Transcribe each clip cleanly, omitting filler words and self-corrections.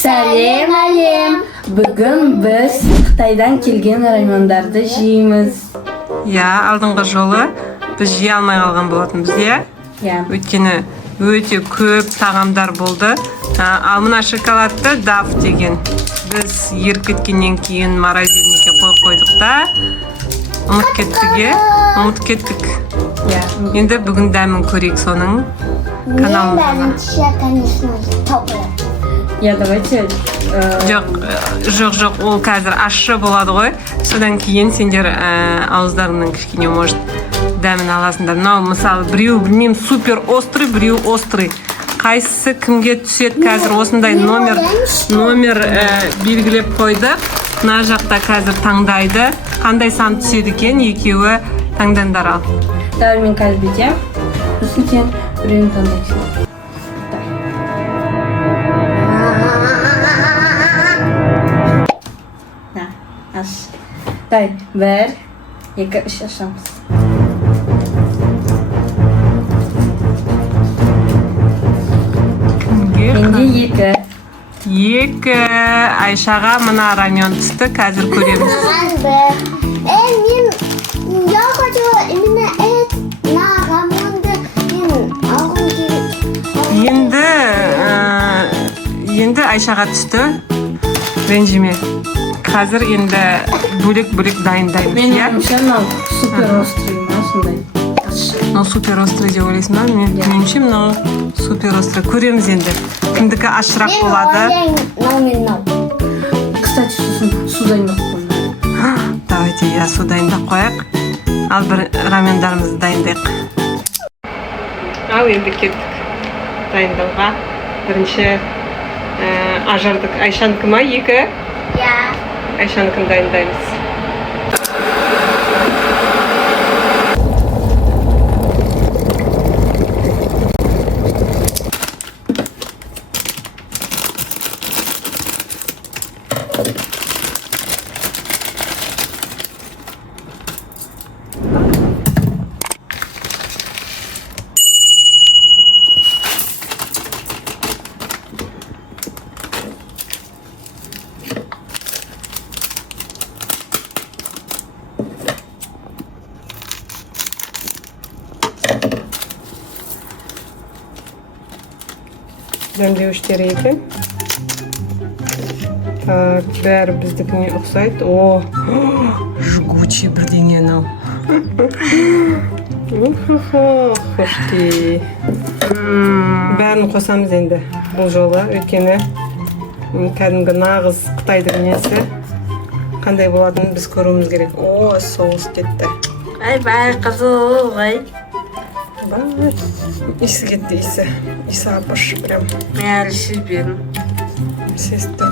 Сәлем әлем. Бүгін біз Қытайдан келген раймондарды жейміз. Алдыңғы жолы біз жей алмай қалған болатынбыз, өйткені өте көп тағамдар болды. Ал мына шоколадты даф деген біз еріп кеткеннен кейін морозильникке қойдық та ұмытып кеттік. Енді бүгін дәмін көрейік соның каналымызда. Конечно, топлый. Давайте. Жоқ, ол қазір ащы болады ғой. Содан кейін сендер ауыздарыңнан кішкене может дәмін аласыңдар. Мынау мысалы біреу білмеймін супер острый, біреу острый. Қайсысы кімге түседі қазір осындай номер белгілеп қойды. Мына жақта қазір таңдайды. Қандай сан түседі екен, екеуі таңдандар ал. Давай мен қазір бүйтем. Сосын сен біреуін таңдайсың. Дай, 1, 2, 3 ашамыз. Менде 2. Айшаға мына рамен түсті, қазір көреміз. Я хочу именно на рамонды Енді Айшаға түсті. Ренжіме. Қазір енді бөлек дайындаймыз. Мен ойымша мынау супер острый ма сондай. Мынау супер острый деп ойлайсың ба? Меніңше мынау супер острый. Көреміз енді. Кімдікі ашырақ болады. Кстати, сосын су дайындап қоймай. Давайте, су дайындап қояйық. Ал бір рамендарымызды дайындайық. Ал енді кеттік дайындауға. Бірінші ажардық. Айшаныкі ма? 2? Айшаныкын дайындаймыз. Дәмдеуіштері екен. Бәрі біздікіне ұқсайды. Жгучий бірдеңе анау. Қошти. Бәрін қосамыз енді бұл жолы. Өйткені кәдімгі нағыз Қытайдың несі. Қандай болатынын біз көруіміз керек. Соус кетті. Бай, қызыл, бай. Иісі кетті, иісі апыш прям. Әлі сезбедім. Сезді.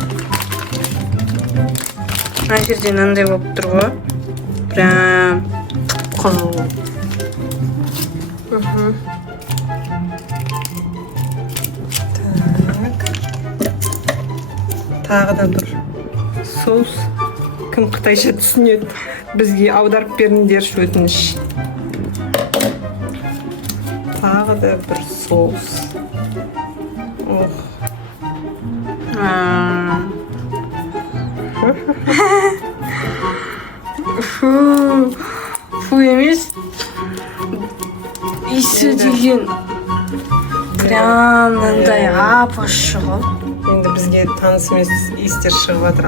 Мына жерде мынандай болып тұр ғой. Прям қызыл. Тағы да бір соус. Кім қытайша түсінеді? Бізге аударып беріңдерші өтініш. Тағы да бір соус. Фу емес. Иісі деген прям мынандай апашы ғой. Енді бізге таныс емес иістер шығып жатыр.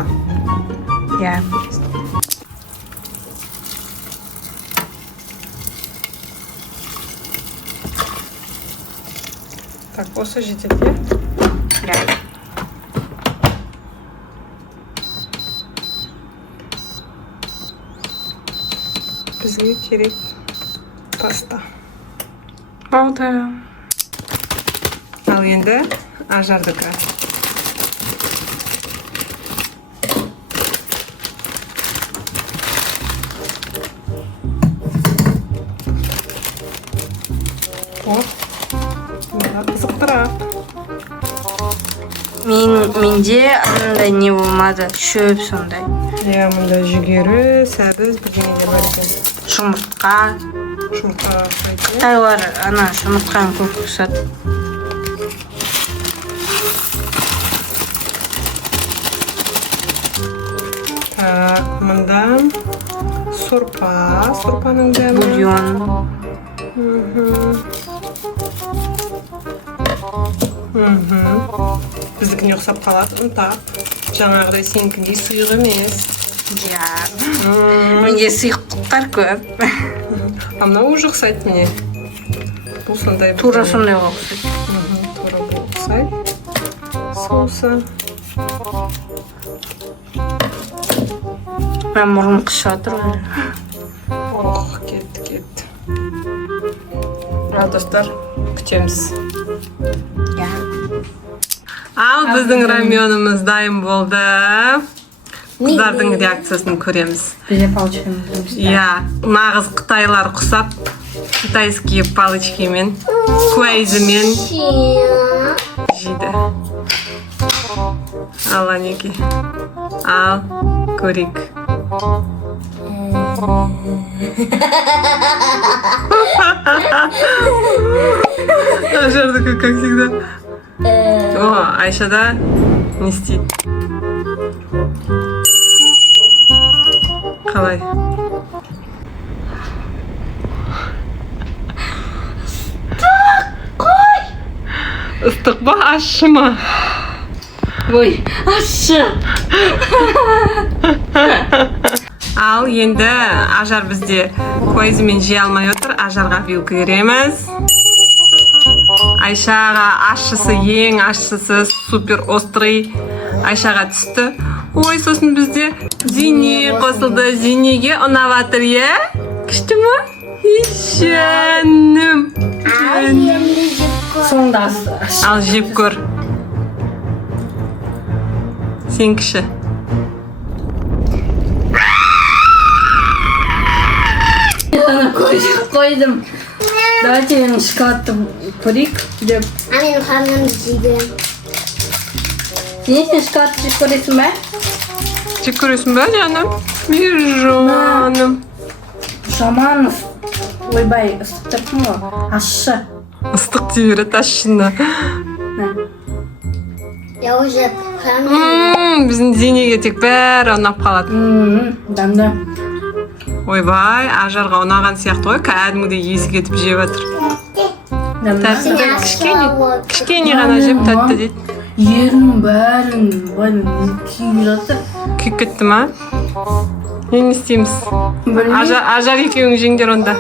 Так, осы жетеді. Бізге керек паста. Болды. Ал енді ажардыкі. Қызықтырақ. Менде андай не болмады, шөп сондай. Мұнда жүгері, сәбіз, бірдеңелер бар екен. Жұмыртқа. Жұмыртқа қойды. Қытайлар ана жұмыртқаны көп қосады. Так, мында сорпаның дәмі. Бульон. Біздікіне ұқсап қалады, ұнтақ. Жаңағыдай сенікіндей сұйық емес. Иә. Менде сұйықтықтар көп. Мынау уже ұқсайды міне. Бұл сондай. Тура сондай ұқсайды. Тура бұл ұқсайды. Соусы. Мен мұрын қышып жатыр. Ох, кетті. Ал достар, күтеміз. Иә. Ал біздің рамёнымыз дайын болды. Қыздардың реакциясын көреміз. Бізде палочкамыз. Иә, нағыз қытайлар құсап, китайские палочкамен, куайзымен жейді. Ал, Анеки. Ал, көрейік. Ажардікі, как всегда. О, Айшада не істейді. Қалай? Ыстық ба, ащы ма? Ой, ащы. Ал енді Ажар бізде куайзымен жей алмай отыр. Ажарға вилка береміз. Айшаға ащысы, ең ащысы, супер острый. Айшаға түсті. Ой, сосын бізде Зине қосылды. Зинеге ұнаватыр, е? Күшті ма? Жаным. Соңда Ал жеп көр. Сен кіші. қойдым. Давайте мен шоколадты көрейік деп. Менің қарным жейді. Сен шоколадты жеп көресің бе? Жеп көресің бе, жаным? Жаным. Жаман ойбай ыстық тұрсың ғой. Ащы. Ыстық тие береді, ащыны. Я уже қарным. Біздің Зинеге тек бәрі ұнап қалады. Дәмді. Ойбай, Ажарға ұнаған сияқты ғой, кәдімгідей есі кетіп жеп жатыр. Тәтті, кішкене ғана жеп тәтті дейді. Ерінің бәрін күйіп жатыр. Күйіп кетті ма? Не істейміз? Ажар екеуің жеңдер онда.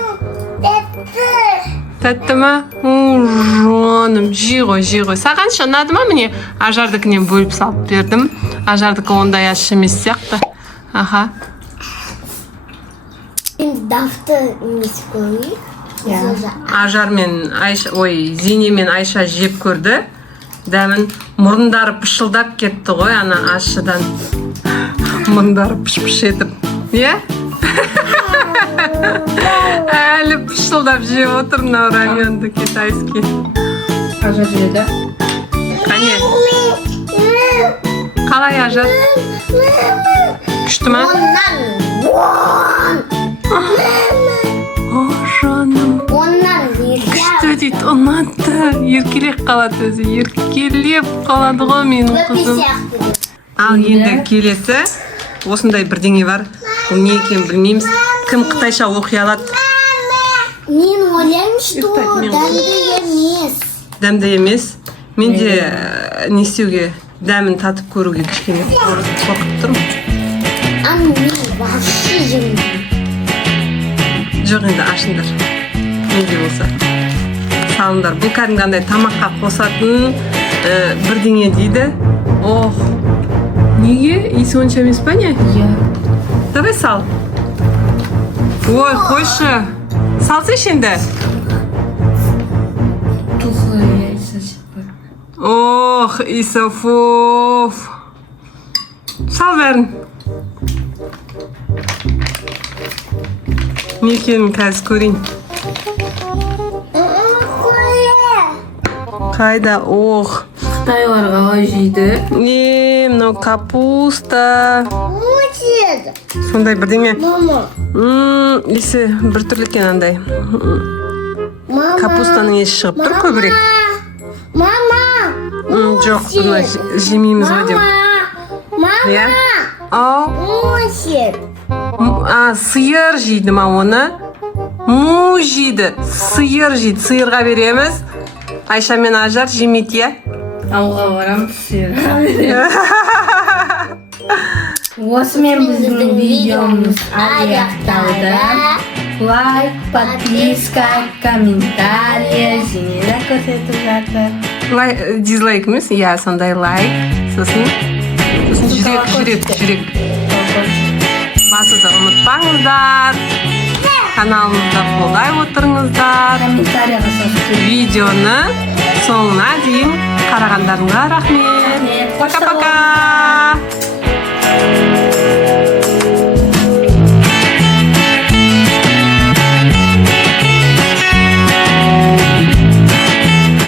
Тәтті ма? Жаным, жей ғой. Саған ше ұнады ма? Міне Ажардікінен бөліп салып бердім. Ажардікі ондай ащы емес сияқты. Аха. Дафты емес көрейік. Ажар мен Айша, Зине мен Айша жеп көрді. Дәмін мұрындары пышылдап кетті ғой, ана ащыдан. Мұрындары пыш-пыш етіп. Е? Әлі пышылдап жеп отыр мынау рамёнды китайский. Ажар жеді. Қане? Қалай Ажар? Күшті ма? О, жаным. Күшті дейді, ұнатты. Еркелеп қалады өзі, еркелеп қалады ғой менің қызым. Ал енді келесі, осындай бірдеңе бар. Бұл не екенін білмейміз. Кім қытайша оқи алады? Мен ойлаймын, что дәмді емес. Дәмді емес. Мен де не істеуге, дәмін татып көруге кішкене қорқып тұрмын. Мен вообще жемеймін. Жоқ енді ашыңдар. Неге болса. Салыңдар. Бұл кәдімгідей тамаққа қосатын бірдеңе дейді. Ох. Неге? Иісі онша емес па не? Иә. Давай сал. Ой, қойшы. Салсайшы енді. Тухлый яйца жеп. Ох, Исафов. Сал бәрін. Не екенін қазір көрейін. Қайда? Ох. Қытайлар қалай жейді? Мынау капуста. Сондай бірдеңе. Мама. Иісі біртүрлі екен андай. Капустаның иісі шығып тұр көбірек. Мама. Жоқ, бұны жемейміз ғой деп. Мама. Иә? Мусит. Сиыр жейді ма оны? Му жейді. Сиыр жейді. Сиырға береміз. Айша мен Ажар жемейді, иә? Ауылға барамыз сиырға береміз. Осымен біздің видеомыз аяқталды. Лайк, подписка, комментарий және де көрсетіп жатыр. Дизлайк емес, иә, сондай лайк. Сосын жүрек. Басуды ұмытпаңыздар. Каналымызды қолдай отырыңыздар. Комментарийға жазып Видеоны соңына дейін қарағандарыңа рахмет. Пока-пока.